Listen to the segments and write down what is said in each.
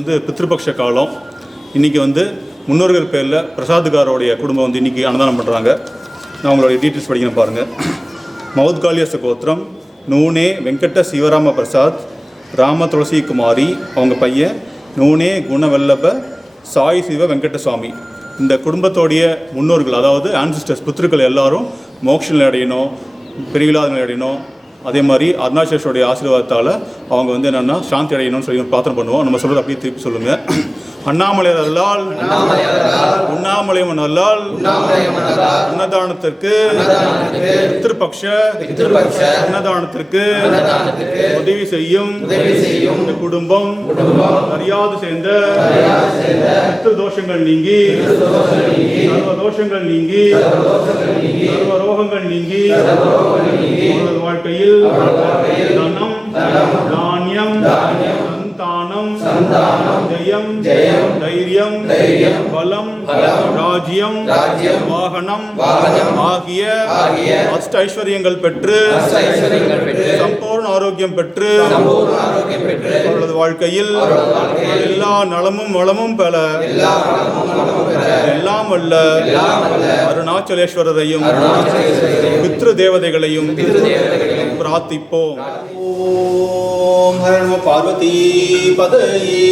இது பித்ருபக்ஷ காலம். இன்றைக்கி முன்னோர்கள் பேரில் பிரசாத்காரோடைய குடும்பம் இன்றைக்கி அன்னதானம் பண்ணுறாங்க. நான் உங்களுடைய டீட்டெயில்ஸ் படிக்கணும் பாருங்கள். மௌத்காலியச கோத்திரம் நூனே வெங்கட சிவராம பிரசாத், ராம துளசி குமாரி அவங்க பையன் நூனே குணவல்லப சாய் சிவ வெங்கட சுவாமி. இந்த குடும்பத்தோடைய முன்னோர்கள், அதாவது ஆன்சிஸ்டர்ஸ், புத்திருக்கள் எல்லாரும் மோட்சம் அடையணும், பெரியலாதங்கள் அடையணும். அதே மாதிரி அருணாச்சலேஸ்வருடைய ஆசீர்வாதத்தால் அவங்க என்னென்னா சாந்தி அடையணும்னு சொல்லி பிரார்த்தனை பண்ணுவோம். நம்ம சொல்கிறது அப்படியே திருப்பி சொல்லுங்கள். அண்ணாமலையார் அருளால், உண்ணாமலையம்மன் அருளால், அன்னதானத்திற்கு பித்ருபக்ஷ அன்னதானத்திற்கு உதவி செய்யும் இந்த குடும்பம் அறியாது சேர்ந்த பித்ரு தோஷங்கள் நீங்கி, சர்வ தோஷங்கள் நீங்கி, சர்வ ரோகங்கள் நீங்கி அவரது வாழ்க்கையில் தனம், தானியம், சந்தானம், ஜெயம், தைரியம், பலம், ராஜ்யம், வாகனம் ஆகிய அஷ்ட ஐஸ்வர்யங்கள் பெற்று சம்பூர்ண ஆரோக்கியம் பெற்று அவரது வாழ்க்கையில் எல்லா நலமும் வளமும் பெற எல்லாம் வல்ல அருணாச்சலேஸ்வரரையும் பித்ரு தேவதைகளையும் பிரார்த்திப்போம். ஓம் ஹர நம பார்வதி பதயே.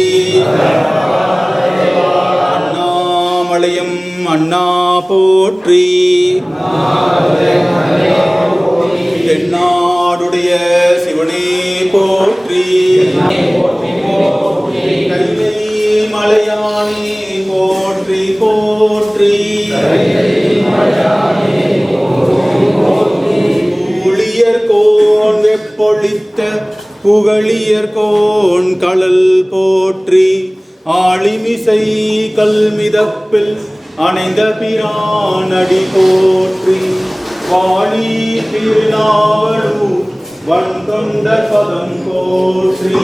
அண்ணாமலையம் அண்ணா போற்றி, தென்னாடுடைய சிவனே போற்றி, கைலை மலையானே போற்றி போற்றி, ஊழியர்கோன் வெப்பொழித்த புகழியர்கோன் கடல் போற்றி, ஆளிமிசை கல்மிதப்பில் அணைந்த பிரானடி போற்றி, வாழி திருநாவலூர் வன்கொண்ட பதம் போற்றி.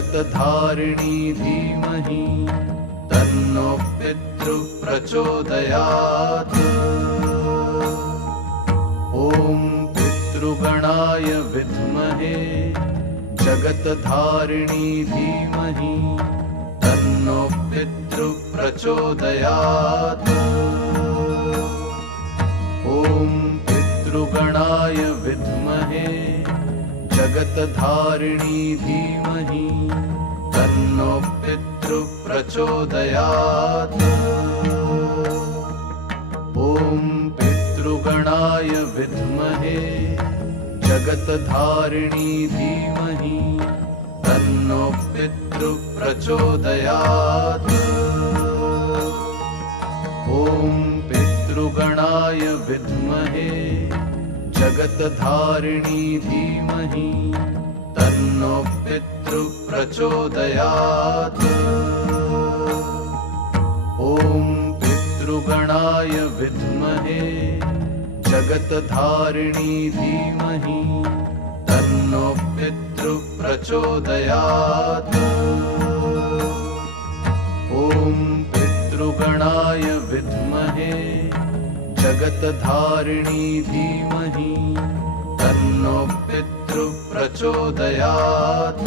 जगतधारिणी धीमहि तन्नो पितृ प्रचोदयात्। ॐ पितृगणाय विद्महे जगतधारिणी धीमहि तन्नो पितृ प्रचोदयात्। ॐ पितृगणाय विद्महे जगतधारिणी धीमहि तन्नो पितृ प्रचोदयात्। ॐ पितृगणाय विद्महे जगतधारिणी धीमहि तन्नो पितृ प्रचोदयात्। ॐ पितृगणाय विद्महे जगतधारिणी धीमहि तन्नो पितृ प्रचोदयात्। ॐ पितृगणाय विद्महे जगतधारिणी धीमहि तन्नो पितृ प्रचोदयात्। ॐ पितृगणाय विद्महे जगतधारिणी धीमहि तन्नो पितृ प्रचोदयात्।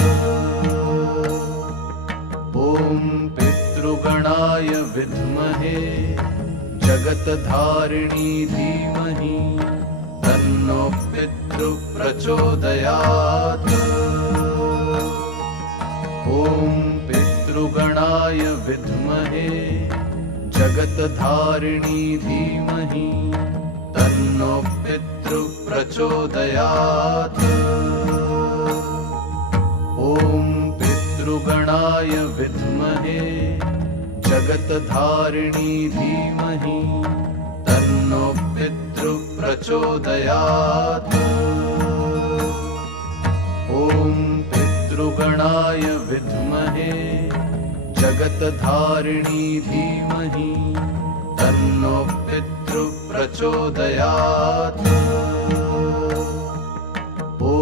ॐ पितृगणाय विद्महे जगतधारिणी धीमहि तन्नो पितृ प्रचोदयात्। ॐ पितृगणाय विद्महे जगत्धारिणी धीमहि तन्नो पितृ प्रचोदयात्। ॐ पितृगणाय विद्महे जगत्धारिणी धीमहि तन्नो पितृ प्रचोदयात्। ॐ पितृगणाय विद्महे जगत्धारिणी धीमहि तन्नो पितृ प्रचोदयात्। ॐ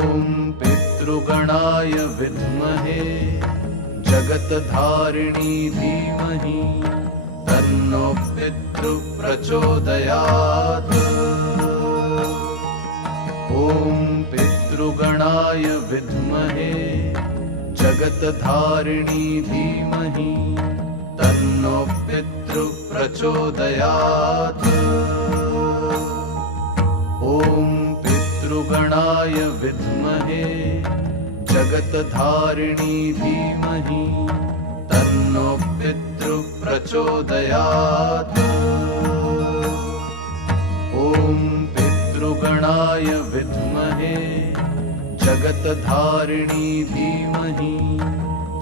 पितृगणाय विद्महे जगत्धारिणी धीमहि तन्नो पितृ प्रचोदयात्। ॐ पितृगणाय विद्महे जगत्धारिणी धीमहि तन्नो पितृ प्रचोदयात्। ॐ पितृगणाय विद्महे जगत्धारिणी धीमहि तन्नो पितृ प्रचोदयात्। ॐ पितृगणाय विद्महे जगत्धारिणी धीमहि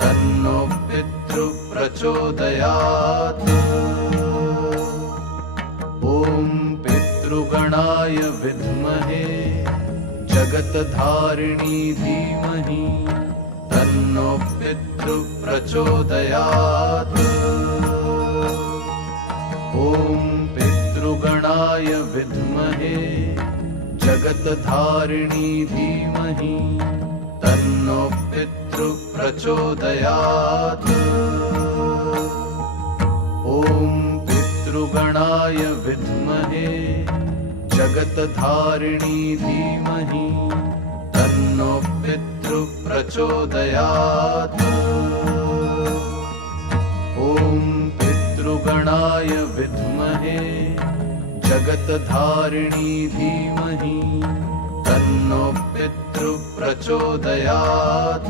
तन्नो पितृ प्रचोदयात्। ॐ पितृगणाय विद्महे जगत्धारिणी धीमहि तन्नो पितृ प्रचोदयात्। ॐ पितृगणाय विद्महे जगत्धारिणी धीमहि तन्नो पितृ प्रचोदयात्। ॐ पितृगणाय विद्महे जगत्धारिणी धीमहि तन्नो पितृ प्रचोदयात्। ॐ पितृगणाय विद्महे जगत्धारिणी धीमहि तन्नो पितृ प्रचोदयात्।